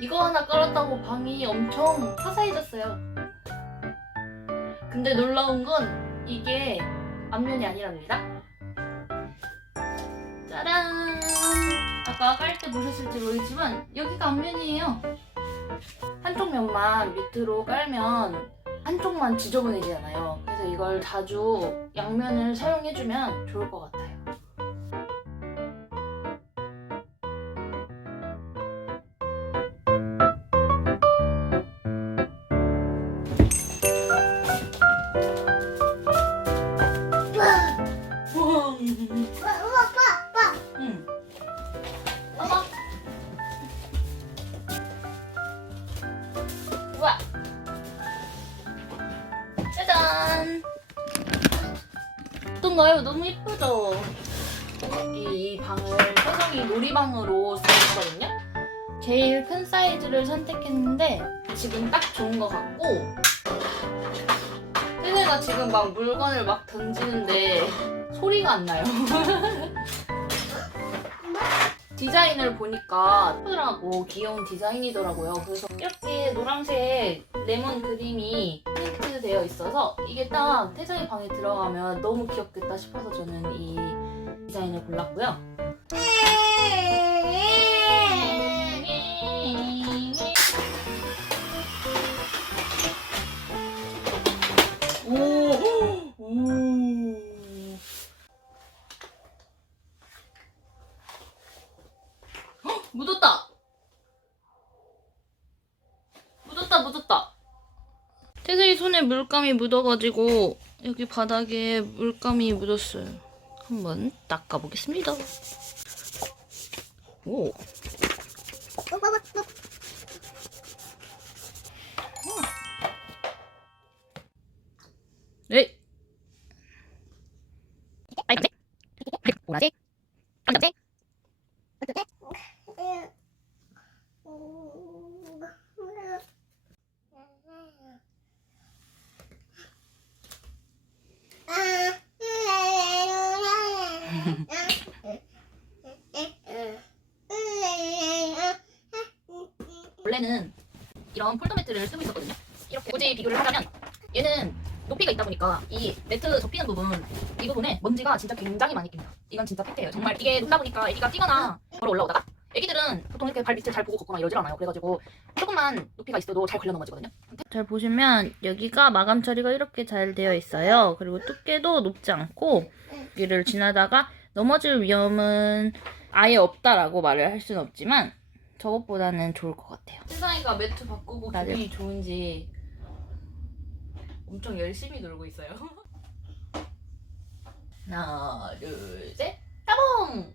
이거 하나 깔았다고 방이 엄청 화사해졌어요. 근데 놀라운 건 이게 앞면이 아니랍니다. 짜란! 아까 깔 때 보셨을지 모르겠지만 여기가 앞면이에요. 한쪽 면만 밑으로 깔면 한쪽만 지저분해지잖아요. 그래서 이걸 자주 양면을 사용해주면 좋을 것 같아요. 짜잔. 어떤가요? 너무 예쁘죠? 이 방을 세정이 놀이방으로 쓰였거든요. 제일 큰 사이즈를 선택했는데 지금 딱 좋은 것 같고 세세가 지금 막 물건을 막 던지는데 소리가 안 나요. 디자인을 보니까 예쁘더라고 귀여운 디자인이더라고요. 그래서 이렇게 노란색 레몬 그림이 프린트 되어 있어서 이게 딱 태정이 방에 들어가면 너무 귀엽겠다 싶어서 저는 이 디자인을 골랐고요. 묻었다, 묻었다. 태세이 손에 물감이 묻어가지고 여기 바닥에 물감이 묻었어요. 한번 닦아보겠습니다. 오. 네. 빨간색, 보라색, 빨간색. 원래는 이런 폴더 매트를 쓰고 있었거든요. 이렇게 굳이 비교를 하자면 얘는 높이가 있다 보니까 이 매트 접히는 부분 이 부분에 먼지가 진짜 굉장히 많이 낍니다. 이건 진짜 팩트예요. 정말 이게 높다 보니까 애기가 뛰거나 걸어 올라오다가 보통 이렇게 발 밑을 잘 보고 걷거나 이러질 않아요. 그래가지고 조금만 높이가 있어도 잘 걸려 넘어지거든요. 잘 보시면 여기가 마감 처리가 이렇게 잘 되어 있어요. 그리고 두께도 높지 않고 여기를 지나다가 넘어질 위험은 아예 없다라고 말을 할 수는 없지만 저것보다는 좋을 것 같아요. 세상이가 매트 바꾸고 맞아요. 기분이 좋은지 엄청 열심히 놀고 있어요. 하나, 둘, 셋, 따봉!